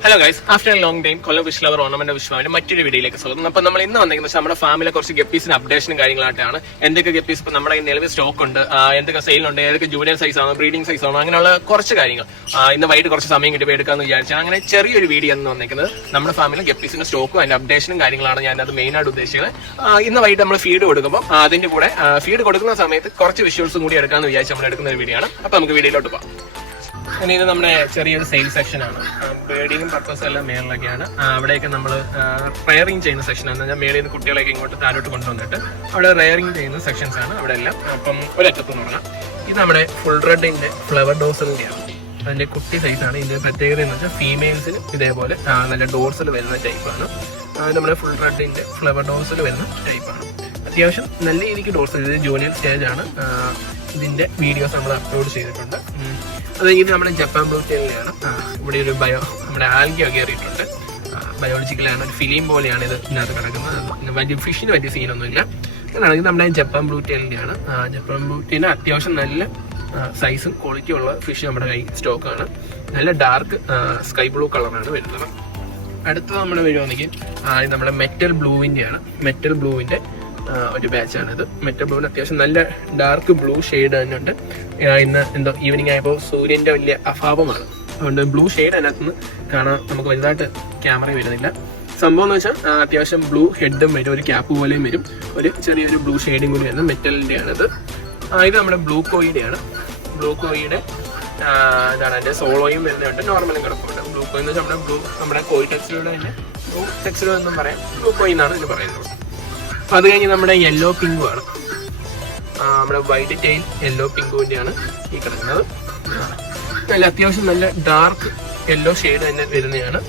Hello guys, after a long time Kollam fish lover ornament വിശ്വാമിന്റെ മറ്റൊരു വീഡിയോയിലേക്ക് സ്വാഗതം. അപ്പോൾ നമ്മൾ ഇന്ന് വന്നിരിക്കുന്നത് നമ്മുടെ ഫാമിലെ കുറച്ച് ഗപ്പീസിന് അപ്ഡേഷനും കാര്യങ്ങളായിട്ടാണ്. എന്തൊക്കെ ഗപ്പീസ് ഇപ്പോൾ നമ്മുടെ നിലവിൽ സ്റ്റോക്ക് ഉണ്ട്, എന്തൊക്കെ സെയിലുണ്ട്, ഏതൊക്കെ ജൂനിയർ സൈസ് ആണോ, ബ്രീഡിംഗ് സൈസ് ആണോ, അങ്ങനെയുള്ള കുറച്ച് കാര്യങ്ങൾ ഇന്ന് വൈകിട്ട് കുറച്ച് സമയം കിട്ടിയപ്പോൾ എടുക്കാമെന്ന് വിചാരിച്ചാണ്. അങ്ങനെ ചെറിയൊരു വീഡിയോ എന്ന് വന്നിരിക്കുന്നത് നമ്മുടെ ഫാമിലെ ഗപ്പീസിന്റെ സ്റ്റോക്കും അതിന്റെ അപ്ഡേഷനും കാര്യങ്ങളാണ് ഞാൻ അത് മെയിനായിട്ട് ഉദ്ദേശിക്കുന്നത്. ഇന്ന് വൈകിട്ട് നമ്മൾ ഫീഡ് കൊടുക്കുമ്പോൾ അതിന്റെ കൂടെ ഫീഡ് കൊടുക്കുന്ന സമയത്ത് കുറച്ച് വിഷ്വൽസും കൂടി എടുക്കാമെന്ന് വിചാരിച്ച് നമ്മൾ എടുക്കുന്ന ഒരു വീഡിയോ ആണ്. അപ്പോൾ നമുക്ക് വീഡിയോയിലോട്ട് പോകാം. ഇനി ഇത് നമ്മുടെ ചെറിയൊരു സെയിൽ സെക്ഷനാണ്. ബ്രീഡിങ്ങും പർപ്പസും എല്ലാം മേളിലൊക്കെയാണ്. അവിടെയൊക്കെ നമ്മൾ റെയറിങ് ചെയ്യുന്ന സെക്ഷനാണ്. ഞാൻ മേളിൽ നിന്ന് കുട്ടികളെയൊക്കെ ഇങ്ങോട്ട് താഴോട്ട് കൊണ്ടുവന്നിട്ട് അവിടെ റെയറിങ് ചെയ്യുന്ന സെക്ഷൻസ് ആണ് അവിടെ എല്ലാം. അപ്പം ഒരറ്റത്തെന്ന് പറഞ്ഞാൽ ഇത് നമ്മുടെ ഫുൾ റെഡിന്റെ ഫ്ലവർ ഡോസലിന്റെയാണ്. അതിന്റെ കുട്ടി സൈസാണ്. ഇതിന്റെ പ്രത്യേകത എന്ന് വെച്ചാൽ ഫീമെയിൽസിന് ഇതേപോലെ നല്ല ഡോർസിൽ വരുന്ന ടൈപ്പാണ്. നമ്മുടെ ഫുൾ റെഡിന്റെ ഫ്ലവർ ഡോസിൽ വരുന്ന ടൈപ്പാണ്. അത്യാവശ്യം നല്ല രീതിക്ക് ഡോർസിൽ, ഇത് ജൂനിയർ സ്റ്റേജ് ആണ്. ഇതിന്റെ വീഡിയോസ് നമ്മൾ അപ്ലോഡ് ചെയ്തിട്ടുണ്ട്. അത് ഇത് നമ്മുടെ ജപ്പാൻ ബ്ലൂ ടെയിലാണ്. ഇവിടെ ഒരു നമ്മുടെ ആൽഗ കയറിയിട്ടുണ്ട്. ബയോളജിക്കലാണ്, ഒരു ഫിലിം പോലെയാണ് ഇത് ഇതിനകത്ത് കിടക്കുന്നത്. വലിയ ഫിഷിന് വലിയ സീനൊന്നുമില്ല. അതാണ് ഇത് നമ്മുടെ ജപ്പാൻ ബ്ലൂ ടെയിലിൻ്റെയാണ്. ജപ്പാൻ ബ്ലൂ ടെയിലിന് അത്യാവശ്യം നല്ല സൈസും ക്വാളിറ്റി ഉള്ള ഫിഷ് നമ്മുടെ കൈ സ്റ്റോക്കാണ്. നല്ല ഡാർക്ക് സ്കൈ ബ്ലൂ കളറാണ് വരുന്നത്. അടുത്തത് നമ്മുടെ വരുവാണെങ്കിൽ ഇത് നമ്മുടെ മെറ്റൽ ബ്ലൂവിൻ്റെയാണ്. മെറ്റൽ ബ്ലൂവിൻ്റെ ഒരു ബാച്ചാണിത്. മെറ്റൽ ബ്ലൂവിന് അത്യാവശ്യം നല്ല ഡാർക്ക് ബ്ലൂ ഷെയ്ഡ് തന്നെ ഉണ്ട്. ഇന്ന് എന്തോ ഈവനിങ് ആയപ്പോൾ സൂര്യൻ്റെ വലിയ അഭാവമാണ്, അതുകൊണ്ട് ബ്ലൂ ഷെയ്ഡ് അതിനകത്തുനിന്ന് കാണാൻ നമുക്ക് വലുതായിട്ട് ക്യാമറ വരുന്നില്ല. സംഭവം എന്ന് വെച്ചാൽ അത്യാവശ്യം ബ്ലൂ ഹെഡും വരും, ഒരു ക്യാപ്പ് പോലെയും വരും, ഒരു ചെറിയൊരു ബ്ലൂ ഷെയ്ഡും കൂടി വരുന്നത് മെറ്റലിൻ്റെയാണിത്. ഇത് നമ്മുടെ ബ്ലൂ കോയിയുടെയാണ്. ബ്ലൂ കോയിയുടെ ഇതാണ് അതിൻ്റെ സോളോയും വരുന്നുണ്ട്, നോർമലും കിടപ്പുണ്ട്. ബ്ലൂ കോയി എന്ന് വെച്ചാൽ നമ്മുടെ കോയി ടെക്സിലൂടെ തന്നെ ബ്ലൂ ടെക്സിലോ എന്നും പറയാം, ബ്ലൂ കോയി എന്നാണ് ഇതിന് പറയുന്നത്. അത് കഴിഞ്ഞ് നമ്മുടെ യെല്ലോ പിങ്കു ആണ്. നമ്മുടെ വൈറ്റ് ടെയിൽ യെല്ലോ പിങ്കുവിൻ്റെയാണ് ഈ കിടക്കുന്നത്. നല്ല അത്യാവശ്യം നല്ല ഡാർക്ക് യെല്ലോ ഷെയ്ഡ് തന്നെ വരുന്നതാണ്.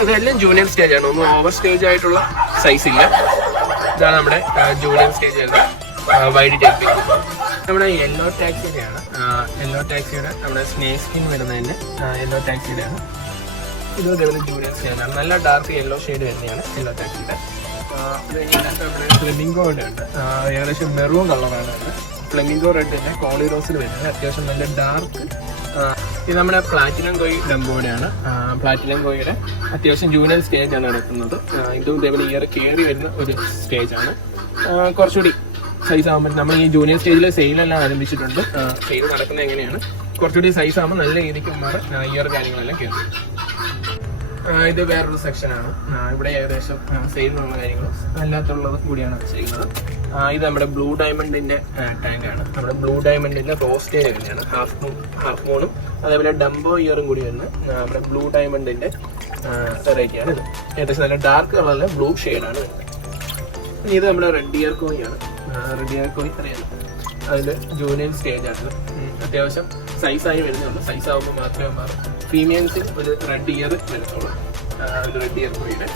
അതെല്ലാം ജൂനിയർ സ്റ്റേജ് ആണ്, ഒന്നും ഓവർ സ്റ്റേജ് ആയിട്ടുള്ള സൈസ് ഇല്ല. ഇതാണ് നമ്മുടെ ജൂനിയർ സ്റ്റേജ് ആണ് വൈറ്റ് ടെയിൽ പിങ്കു. നമ്മുടെ യെല്ലോ ടാക്സിയുടെയാണ്. യെല്ലോ ടാക്സിയുടെ നമ്മുടെ സ്നേക് സ്കിൻ വരുന്നതിൻ്റെ യെല്ലോ ടാക്സിയുടെയാണ്. ഇത് ഇതേപോലെ ജൂനിയർ സ്റ്റേജ് ആണ്. നല്ല ഡാർക്ക് യെല്ലോ ഷെയ്ഡ് തന്നെയാണ് യെല്ലോ ടാക്സിയുടെ. ഫ്ലെമിംഗോ റെഡ് ഉണ്ട്, ഏകദേശം മെറൂൺ കളറാണ്. ഫ്ലെമിംഗോ റെഡിന്റെ കോളി റോസിൽ വരുന്നത് അത്യാവശ്യം നല്ല ഡാർക്ക്. ഇത് നമ്മുടെ പ്ലാറ്റിനം കോയി ഡംബോടെയാണ്. പ്ലാറ്റിനം കോയിയുടെ അത്യാവശ്യം ജൂനിയർ സ്റ്റേജ് ആണ് എടുക്കുന്നത്. ഇതും ഇതേപോലെ ഇയർ കയറി വരുന്ന ഒരു സ്റ്റേജ് ആണ്. കുറച്ചുകൂടി സൈസ് ആകുമ്പോൾ നമ്മൾ ഈ ജൂനിയർ സ്റ്റേജിൽ സെയിലെല്ലാം ആരംഭിച്ചിട്ടുണ്ട്. സെയിൽ നടക്കുന്നത് എങ്ങനെയാണ്, കുറച്ചുകൂടി സൈസ് ആകുമ്പോൾ നല്ല രീതിക്ക് ഇയർ കാര്യങ്ങളെല്ലാം കയറി. ഇത് വേറൊരു സെക്ഷനാണ്. ഇവിടെ ഏകദേശം സെയിലിനുള്ള കാര്യങ്ങളും അല്ലാത്തുള്ളത് കൂടിയാണ് ചെയ്യുന്നത്. ഇത് നമ്മുടെ ബ്ലൂ ഡയമണ്ടിന്റെ ടാങ്കാണ്. നമ്മുടെ ബ്ലൂ ഡയമണ്ടിന്റെ റോസ്റ്റേ വരുന്നതാണ്. ഹാഫ് മൂണും അതേപോലെ ഡംബോ ഇയറും കൂടി വരുന്ന നമ്മുടെ ബ്ലൂ ഡയമണ്ടിന്റെ വെറൈറ്റിയാണ് ഇത്. ഏകദേശം നല്ല ഡാർക്ക് കളറിലെ ബ്ലൂ ഷെയ്ഡാണ് വരുന്നത്. ഇത് നമ്മുടെ റെഡ് ഇയർ കോയിയാണ്. റെഡ് ഇയർ കോയി അറിയാം, അതിൽ ജൂനിയർ സ്റ്റേജാണ്. അത്യാവശ്യം സൈസായി വരുന്നുണ്ട്. സൈസ് ആകുമ്പോൾ മാത്രമേ മാറും. ഫീമെയിൽസിൽ ഒരു റെഡ് ഇയർ വരുന്നുള്ളൂ, ഒരു റെഡ് ഇയർ കോയിയുടെ.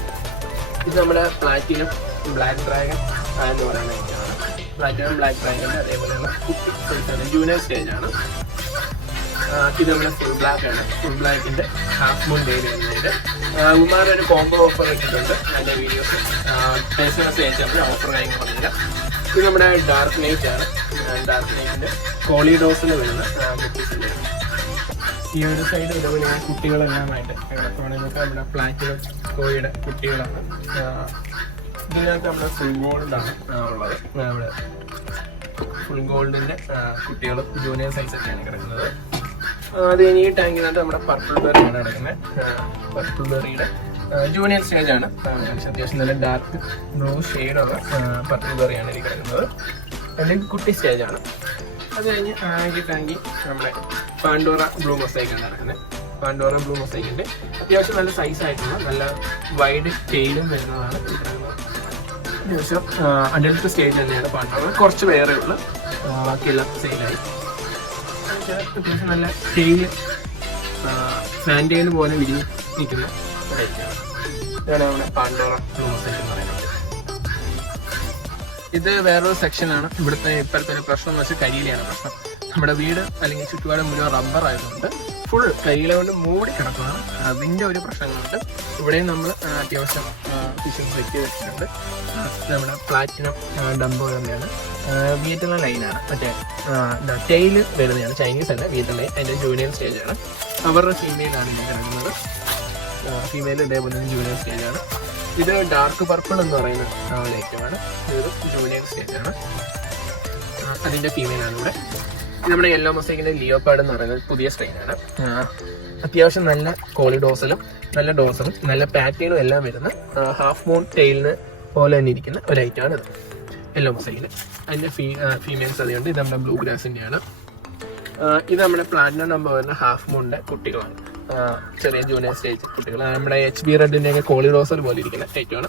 ഇത് നമ്മുടെ പ്ലാറ്റിനം ബ്ലാക്ക് ഡ്രാഗൺ എന്ന് പറയുന്ന ഐറ്റമാണ്. പ്ലാറ്റിനം ബ്ലാക്ക് ഡ്രാഗൺ അതേപോലെയുള്ള കുട്ടി സൈസാണ്, ജൂനിയർ സ്റ്റേജാണ്. ഇത് നമ്മുടെ ഫുൾ ബ്ലാക്ക് ആണ്. ഫുൾ ബ്ലാക്കിന്റെ ഹാഫ് മൂൺ ഡേ വരുന്നതിന്റെ ഉമാർ ഒരു കോംബോ ഓഫർ ഇട്ടിട്ടുണ്ട്. നല്ല വീഡിയോസ് പേഴ്സണൽ സ്റ്റേജ് ഓഫർ കാര്യങ്ങൾ പറഞ്ഞില്ല. ഇത് നമ്മുടെ ഡാർക്ക് നൈറ്റ് ആണ്. ഡാർക്ക് നൈറ്റിന്റെ കോളിഡോസിൽ വരുന്ന ബുക്കീസിന്റെ ഈ ഒരു സൈഡ് ഇതുപോലെ കുട്ടികളെല്ലാമായിട്ട് കിടക്കുകയാണെങ്കിൽ നമ്മുടെ പ്ലാറ്റിനം കോഴിയുടെ കുട്ടികളാണ്. ഇതിനകത്ത് നമ്മുടെ ഫുൾ ഗോൾഡാണ് ഉള്ളത്. നമ്മുടെ ഫുൾ ഗോൾഡിന്റെ കുട്ടികൾ ജൂനിയർ സൈസൊക്കെയാണ് കിടക്കുന്നത്. അത് കഴിഞ്ഞ് ഈ ടാങ്കിനകത്ത് നമ്മുടെ പർപ്പിൾ ബെറിയാണ് കിടക്കുന്നത്. പർപ്പിൾ ബെറിയുടെ ജൂനിയർ സ്റ്റേജാണ്. അത്യാവശ്യം നല്ല ഡാർക്ക് ബ്ലൂ ഷെയ്ഡുള്ള പർപ്പിൾ ബെറിയാണ് ഇതിൽ കിടക്കുന്നത്. അല്ലെങ്കിൽ കുട്ടി സ്റ്റേജാണ്. അത് കഴിഞ്ഞ് ഈ ടാങ്കി നമ്മുടെ പാൻഡോറ ബ്ലൂ മൊസൈക്കാണ് നടക്കുന്നത്. പാൻഡോറ ബ്ലൂ മൊസൈക്കിൻ്റെ അത്യാവശ്യം നല്ല സൈസായിട്ടുള്ള നല്ല വൈഡ് ടെയിലും വരുന്നതാണ് കിടക്കുന്നത്. അത്യാവശ്യം അഡൽട്ട് സ്റ്റേജ് തന്നെയാണ് പാൻഡോറ. കുറച്ച് വേറെ ഉള്ളു, ബാക്കിയെല്ലാം സെയിലായി. അത്യാവശ്യം നല്ല ടെയിൽ ഫാൻറ്റെയിൽ പോലെ വിരിഞ്ഞ് നിൽക്കുന്ന വെറൈറ്റിയാണ്. ഇതാണ് നമ്മുടെ പാൻഡോറ ബ്ലൂ മൊസൈക്ക് എന്ന് പറയുന്നത്. ഇത് വേറൊരു സെക്ഷനാണ്. ഇവിടുത്തെ ഇപ്പോഴത്തെ ഒരു പ്രശ്നം എന്ന് വെച്ചാൽ കരിയിലയാണ് പ്രശ്നം. നമ്മുടെ വീട് അല്ലെങ്കിൽ ചുറ്റുപാട് മുഴുവൻ റബ്ബർ ആയതുകൊണ്ട് ഫുൾ കരിയില കൊണ്ട് മൂടി കിടക്കുകയാണ്. അതിൻ്റെ ഒരു പ്രശ്നങ്ങളുണ്ട്. ഇവിടെയും നമ്മൾ അത്യാവശ്യം ഫിഷിംഗ് സെറ്റ് വെച്ചിട്ടുണ്ട്. നമ്മുടെ പ്ലാറ്റിനം ഡംബോ തന്നെയാണ്. വിയറ്റ്നാം ലൈനാണ്, മറ്റേ ടെയിൽ വരുന്നതാണ്. ചൈനീസ് അല്ല, വിയറ്റ്നാം ലൈൻ. അതിൻ്റെ ജൂനിയർ സ്റ്റേജാണ്. അവരുടെ ഫീമെയിലാണ് ഇങ്ങനെ കിടക്കുന്നത്. ഫീമെയിൽ ഇതേപോലെ ജൂനിയർ സ്റ്റേജാണ്. ഇത് ഡാർക്ക് പർപ്പിൾ എന്ന് പറയുന്ന ഒരു ഐറ്റമാണ്. ഇതൊരു ജൂനിയർ സ്റ്റേജാണ്. അതിൻ്റെ ഫീമെയിലാണ് ഇവിടെ. ഇത് നമ്മുടെ യെല്ലോ മൊസൈക്കിൻ്റെ ലിയോപാഡ് എന്ന് പറയുന്നത് പുതിയ സ്ട്രെയിനാണ്. അത്യാവശ്യം നല്ല കോളിഡോസലും നല്ല ഡോസലും നല്ല പാറ്റേണും എല്ലാം വരുന്ന ഹാഫ് മൂൺ ടെയിലിന് പോലെ തന്നെ ഇരിക്കുന്ന ഒരു ഐറ്റമാണ് ഇത്, യെല്ലോ മൊസൈക്കിന്. അതിൻ്റെ ഫീമെയിൽസ് അതുകൊണ്ട് ഇത് നമ്മുടെ ബ്ലൂ ഗ്രാസിൻ്റെയാണ്. ഇത് നമ്മുടെ പ്ലാറ്റിനം നമ്പർ വരുന്ന ഹാഫ് മൂണിൻ്റെ കുട്ടികളാണ്, ചെറിയ ജൂനിയർ സ്റ്റേജ് കുട്ടികൾ. നമ്മുടെ HB റെഡിൻ്റെ കോളിഡോസൽ പോലെ ഇരിക്കുന്ന ഐറ്റമാണ്.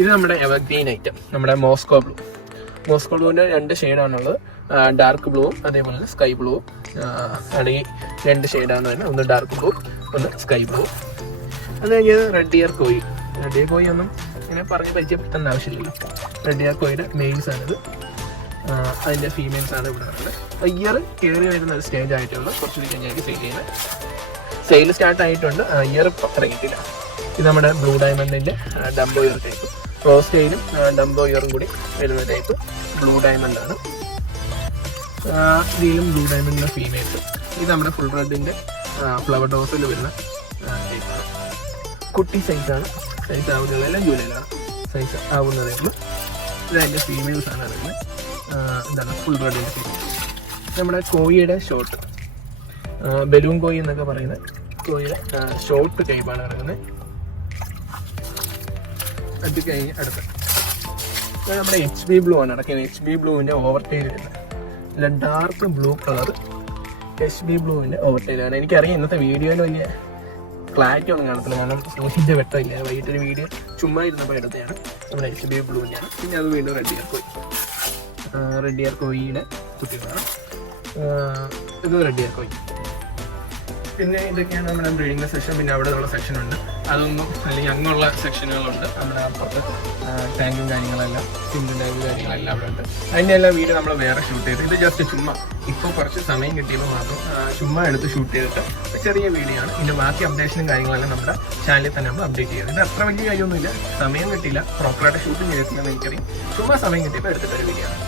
ഇത് നമ്മുടെ എവർഗ്രീൻ ഐറ്റം, നമ്മുടെ മോസ്കോ ബ്ലൂവിൻ്റെ 2 ഷെയ്ഡാണുള്ളത്. ഡാർക്ക് ബ്ലൂവും അതേപോലെ തന്നെ സ്കൈ ബ്ലൂവും ആണെങ്കിൽ 2 ഷെയ്ഡാണ് തന്നെ, ഒന്ന് ഡാർക്ക് ബ്ലൂ ഒന്ന് സ്കൈ ബ്ലൂ. അത് കഴിഞ്ഞത് റെഡ് ഇയർ കോയി ഒന്നും ഇങ്ങനെ പറഞ്ഞ് പരിചയപ്പെടുത്തേണ്ട ആവശ്യമില്ലല്ലോ. റെഡ് ഇയർ കോയിയുടെ മെയിൽസ് ആണിത്. അതിൻ്റെ ഫീമെയിൽസ് ആണ് ഇവിടെ വരുന്നത്. ഇയർ കയറി വരുന്ന ഒരു സ്റ്റേജ് ആയിട്ടുള്ള കുറച്ചുകൂടി കഴിഞ്ഞാൽ സെയിൽ സ്റ്റാർട്ട് ആയിട്ടുണ്ട്. ഇയർ ഇപ്പോൾ ഇറങ്ങിയിട്ടില്ല. ഇത് നമ്മുടെ ബ്ലൂ ഡയമണ്ടിൻ്റെ ഡംബോ ഇയർ ടൈപ്പ്, റോസ് സ്റ്റൈലും ഡംബോ ഇയറും കൂടി വരുന്ന ടൈപ്പ് ബ്ലൂ ഡയമണ്ടാണ്. ഇതിലും ബ്ലൂ ഡയമണ്ടിൻ്റെ ഫീമെയിൽസ്. ഇത് നമ്മുടെ ഫുൾ റെഡിൻ്റെ ഫ്ലവർ ഡോസിൽ വരുന്ന ടൈപ്പാണ്. കുട്ടി സൈസാണ്, സൈസ് ആവുന്നത് എല്ലാം ജൂലൈയിലാണ് സൈസ് ആവുന്നതേ ഉള്ളൂ. ഇത് അതിൻ്റെ ഫീമെയിൽസ് ആണ് വരുന്നത്. എന്താണ് ഫുൾ റെഡിൻ്റെ ഫീമെയിൽസ്. നമ്മുടെ കോഴിയുടെ ഷോർട്ട്, ബലൂൺ കോഴി എന്നൊക്കെ പറയുന്നത് കോഴിയുടെ ഷോർട്ട് ടൈപ്പാണ് കിടക്കുന്നത്. അത് കഴിഞ്ഞ് അടുത്ത നമ്മുടെ HB ബ്ലൂ ആണ് നടക്കുന്നത്. HB ബ്ലൂവിൻ്റെ ഓവർടൈൽ വരുന്നത് അല്ല, ഡാർക്ക് ബ്ലൂ കളർ HB ബ്ലൂവിൻ്റെ ഓവർടൈലാണ്. എനിക്കറിയാം ഇന്നത്തെ വീഡിയോയിൽ വലിയ ക്ലാരിറ്റി ഒന്നും കാണത്തില്ല, കാരണം സൂര്യൻ്റെ വെട്ടമില്ല. വൈകിട്ടൊരു വീഡിയോ ചുമ്മാ ഇരുന്നപ്പോൾ എടുത്തതാണ്. നമ്മുടെ HB ബ്ലൂവിൻ്റെയാണ്. പിന്നെ അത് വീണ്ടും റെഡ് ഇയർ കോഴിയുടെ കുട്ടികളാണ്. ഇത് റെഡ് ഇയർ കോഴി. പിന്നെ ഇതൊക്കെയാണ് നമ്മുടെ ബ്രീഡിംഗ് സെക്ഷൻ. പിന്നെ അവിടെ ഉള്ള സെക്ഷനുണ്ട്, അതൊന്നും അല്ലെങ്കിൽ അങ്ങുള്ള സെക്ഷനുകളുണ്ട്. നമ്മുടെ അപ്പുറത്ത് ടാങ്കും കാര്യങ്ങളെല്ലാം, സിംഗിൾ ടാങ്ക് കാര്യങ്ങളെല്ലാം അവിടെ ഉണ്ട്. അതിൻ്റെ എല്ലാം വീഡിയോ നമ്മൾ വേറെ ഷൂട്ട് ചെയ്ത്, ഇത് ജസ്റ്റ് ചുമ്മാ ഇപ്പോൾ കുറച്ച് സമയം കിട്ടിയപ്പോൾ മാത്രം ചുമ്മാ എടുത്ത് ഷൂട്ട് ചെയ്തിട്ട് ചെറിയ വീഡിയോ ആണ്. ഇതിൻ്റെ ബാക്കി അപ്ഡേഷനും കാര്യങ്ങളെല്ലാം നമ്മുടെ ചാനലിൽ തന്നെ നമ്മൾ അപ്ഡേറ്റ് ചെയ്തത്. ഇത് അത്ര വലിയ കാര്യമൊന്നുമില്ല, സമയം കിട്ടിയില്ല, പ്രോപ്പറായിട്ട് ഷൂട്ടിങ് ചെയ്തിട്ടില്ലെന്ന് എനിക്കറിയാം. ചുമ്മാ സമയം കിട്ടിയപ്പോൾ എടുത്തിട്ടൊരു വീഡിയോ ആണ്.